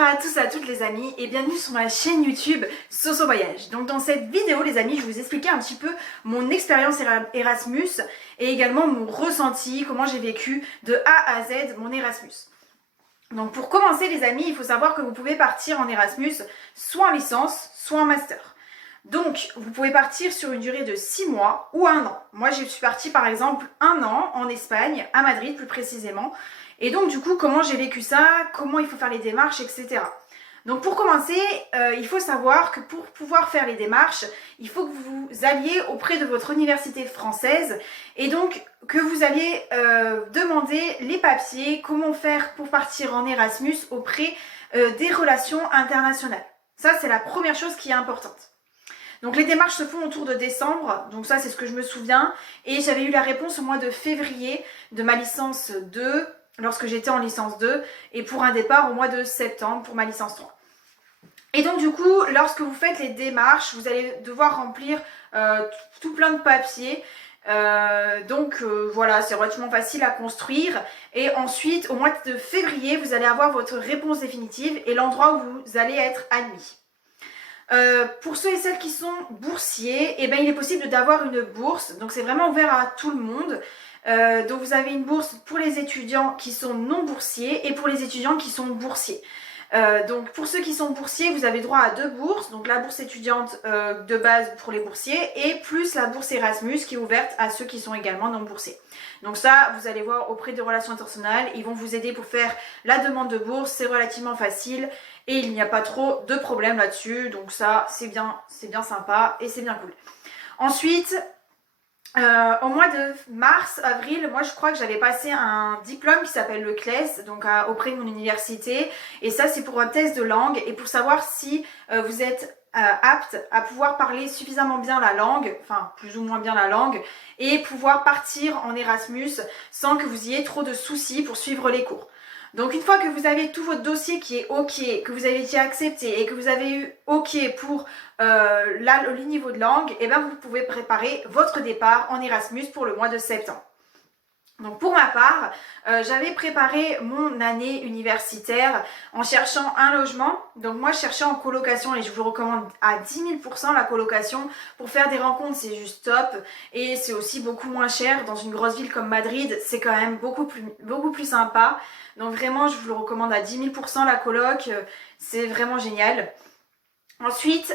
Bonjour à tous et à toutes les amis et bienvenue sur ma chaîne YouTube Soso Voyage. Donc dans cette vidéo les amis, je vais vous expliquer un petit peu mon expérience Erasmus et également mon ressenti, comment j'ai vécu de A à Z mon Erasmus. Donc pour commencer les amis, il faut savoir que vous pouvez partir en Erasmus soit en licence, soit en master. Donc vous pouvez partir sur une durée de 6 mois ou 1 an. Moi je suis partie par exemple 1 an en Espagne, à Madrid plus précisément. Et donc du coup, comment j'ai vécu ça, comment il faut faire les démarches, etc. Donc pour commencer, il faut savoir que pour pouvoir faire les démarches, il faut que vous alliez auprès de votre université française et donc que vous alliez demander les papiers, comment faire pour partir en Erasmus auprès des relations internationales. Ça, c'est la première chose qui est importante. Donc les démarches se font autour de décembre, donc ça c'est ce que je me souviens, et j'avais eu la réponse au mois de février de ma licence 2, lorsque j'étais en licence 2 et pour un départ au mois de septembre pour ma licence 3. Et donc du coup, lorsque vous faites les démarches, vous allez devoir remplir tout plein de papiers. Voilà, c'est relativement facile à construire. Et ensuite, au mois de février, vous allez avoir votre réponse définitive et l'endroit où vous allez être admis. Pour ceux et celles qui sont boursiers, eh ben, il est possible d'avoir une bourse. Donc c'est vraiment ouvert à tout le monde. Donc vous avez une bourse pour les étudiants qui sont non boursiers et pour les étudiants qui sont boursiers. Donc pour ceux qui sont boursiers, vous avez droit à 2 bourses, donc la bourse étudiante de base pour les boursiers et plus la bourse Erasmus qui est ouverte à ceux qui sont également non boursiers. Donc ça, vous allez voir auprès des relations internationales, ils vont vous aider pour faire la demande de bourse, c'est relativement facile et il n'y a pas trop de problèmes là-dessus, donc ça c'est bien sympa et c'est bien cool. Ensuite, au mois de mars, avril, moi je crois que j'avais passé un diplôme qui s'appelle le CLES, donc auprès de mon université. Et ça c'est pour un test de langue et pour savoir si vous êtes apte à pouvoir parler suffisamment bien la langue, enfin plus ou moins bien la langue, et pouvoir partir en Erasmus sans que vous ayez trop de soucis pour suivre les cours. Donc une fois que vous avez tout votre dossier qui est OK, que vous avez été accepté et que vous avez eu OK pour le niveau de langue, et bien vous pouvez préparer votre départ en Erasmus pour le mois de septembre. Donc pour ma part, j'avais préparé mon année universitaire en cherchant un logement. Donc moi je cherchais en colocation et je vous recommande à 10 000% la colocation. Pour faire des rencontres c'est juste top et c'est aussi beaucoup moins cher. Dans une grosse ville comme Madrid c'est quand même beaucoup plus sympa. Donc vraiment je vous le recommande à 10 000% la coloc, c'est vraiment génial. Ensuite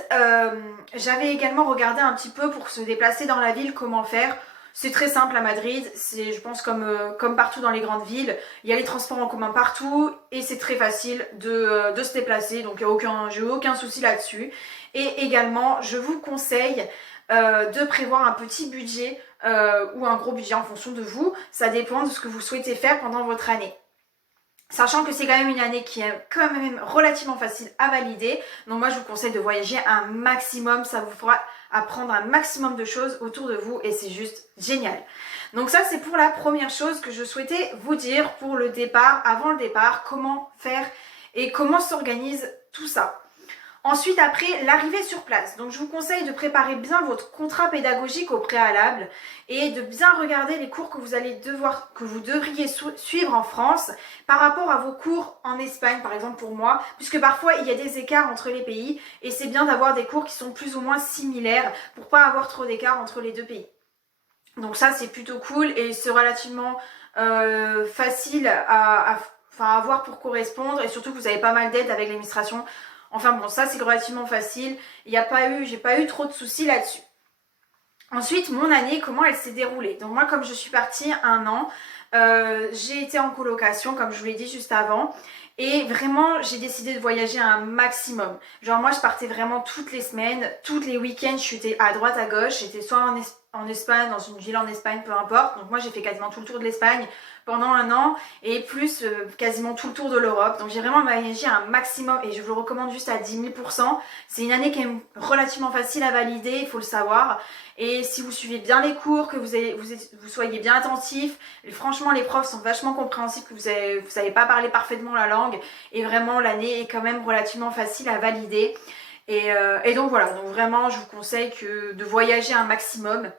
j'avais également regardé un petit peu pour se déplacer dans la ville comment faire. C'est très simple à Madrid, c'est je pense comme partout dans les grandes villes, il y a les transports en commun partout et c'est très facile de se déplacer, donc j'ai aucun souci là-dessus. Et également, je vous conseille de prévoir un petit budget ou un gros budget en fonction de vous, ça dépend de ce que vous souhaitez faire pendant votre année. Sachant que c'est quand même une année qui est quand même relativement facile à valider, donc moi je vous conseille de voyager un maximum, ça vous fera apprendre un maximum de choses autour de vous et c'est juste génial. Donc ça c'est pour la première chose que je souhaitais vous dire pour le départ, avant le départ, comment faire et comment s'organise tout ça. Ensuite, après, l'arrivée sur place. Donc, je vous conseille de préparer bien votre contrat pédagogique au préalable et de bien regarder les cours que vous devriez suivre en France par rapport à vos cours en Espagne, par exemple pour moi, puisque parfois il y a des écarts entre les pays et c'est bien d'avoir des cours qui sont plus ou moins similaires pour pas avoir trop d'écart entre les deux pays. Donc ça, c'est plutôt cool et c'est relativement facile à avoir pour correspondre et surtout que vous avez pas mal d'aide avec l'administration. Enfin bon, ça c'est relativement facile, j'ai pas eu trop de soucis là-dessus. Ensuite, mon année, comment elle s'est déroulée. Donc moi, comme je suis partie 1 an, j'ai été en colocation, comme je vous l'ai dit juste avant, et vraiment, j'ai décidé de voyager un maximum. Genre moi, je partais vraiment toutes les semaines, tous les week-ends, je suis à droite, à gauche, j'étais soit en Espagne, dans une ville en Espagne, peu importe. Donc moi, j'ai fait quasiment tout le tour de l'Espagne pendant 1 an et plus quasiment tout le tour de l'Europe. Donc j'ai vraiment voyagé un maximum et je vous le recommande juste à 10 000%. C'est une année qui est relativement facile à valider, il faut le savoir. Et si vous suivez bien les cours, que vous soyez bien attentif, franchement les profs sont vachement compréhensifs, que vous savez pas parler parfaitement la langue et vraiment l'année est quand même relativement facile à valider. Et donc voilà, donc vraiment je vous conseille de voyager un maximum.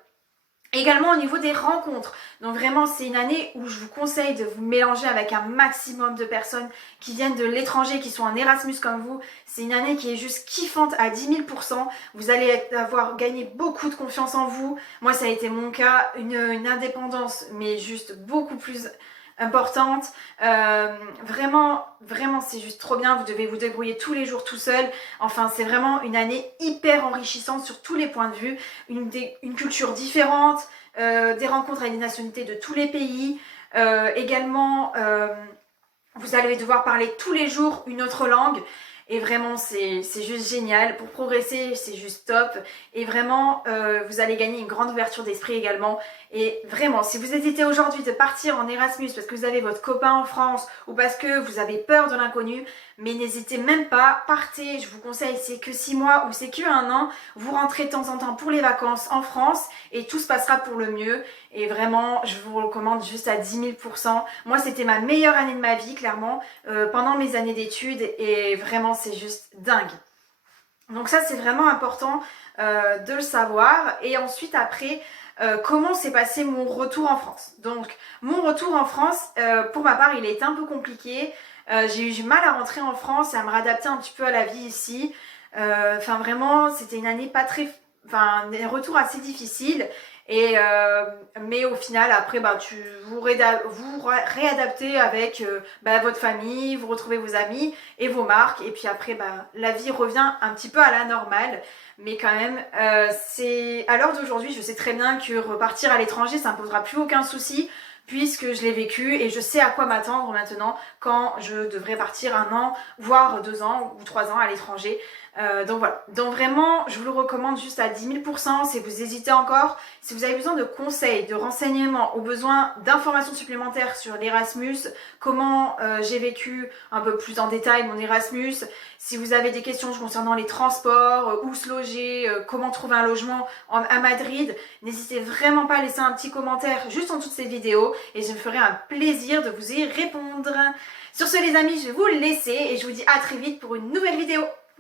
Également au niveau des rencontres, donc vraiment c'est une année où je vous conseille de vous mélanger avec un maximum de personnes qui viennent de l'étranger, qui sont en Erasmus comme vous. C'est une année qui est juste kiffante à 10 000%, vous allez avoir gagné beaucoup de confiance en vous. Moi ça a été mon cas, une indépendance mais juste beaucoup plus importante. Vraiment c'est juste trop bien, vous devez vous débrouiller tous les jours tout seul. Enfin c'est vraiment une année hyper enrichissante sur tous les points de vue, une culture différente, des rencontres avec des nationalités de tous les pays, également vous allez devoir parler tous les jours une autre langue. Et vraiment, c'est juste génial. Pour progresser, c'est juste top. Et vraiment, vous allez gagner une grande ouverture d'esprit également. Et vraiment, si vous hésitez aujourd'hui de partir en Erasmus parce que vous avez votre copain en France ou parce que vous avez peur de l'inconnu, mais n'hésitez même pas, partez. Je vous conseille, c'est que 6 mois ou c'est que 1 an. Vous rentrez de temps en temps pour les vacances en France et tout se passera pour le mieux. Et vraiment, je vous recommande juste à 10 000%. Moi, c'était ma meilleure année de ma vie, clairement, pendant mes années d'études. Et vraiment, c'est juste dingue. Donc ça, c'est vraiment important de le savoir. Et ensuite, après, comment s'est passé mon retour en France. Donc, mon retour en France, pour ma part, il a été un peu compliqué. J'ai eu du mal à rentrer en France et à me réadapter un petit peu à la vie ici. Enfin, vraiment, c'était une année pas très... Enfin, un retour assez difficile. Et mais au final, après, vous réadaptez avec votre famille, vous retrouvez vos amis et vos marques. Et puis après, la vie revient un petit peu à la normale. Mais quand même, c'est à l'heure d'aujourd'hui, je sais très bien que repartir à l'étranger, ça ne me posera plus aucun souci puisque je l'ai vécu et je sais à quoi m'attendre maintenant quand je devrais partir 1 an, voire 2 ans ou 3 ans à l'étranger. Donc voilà, donc vraiment je vous le recommande juste à 10 000%. Si vous hésitez encore, si vous avez besoin de conseils, de renseignements ou besoin d'informations supplémentaires sur l'Erasmus, comment j'ai vécu un peu plus en détail mon Erasmus, si vous avez des questions concernant les transports, où se loger, comment trouver un logement à Madrid, n'hésitez vraiment pas à laisser un petit commentaire juste en dessous de cette vidéo et je me ferai un plaisir de vous y répondre. Sur ce les amis, je vais vous laisser et je vous dis à très vite pour une nouvelle vidéo.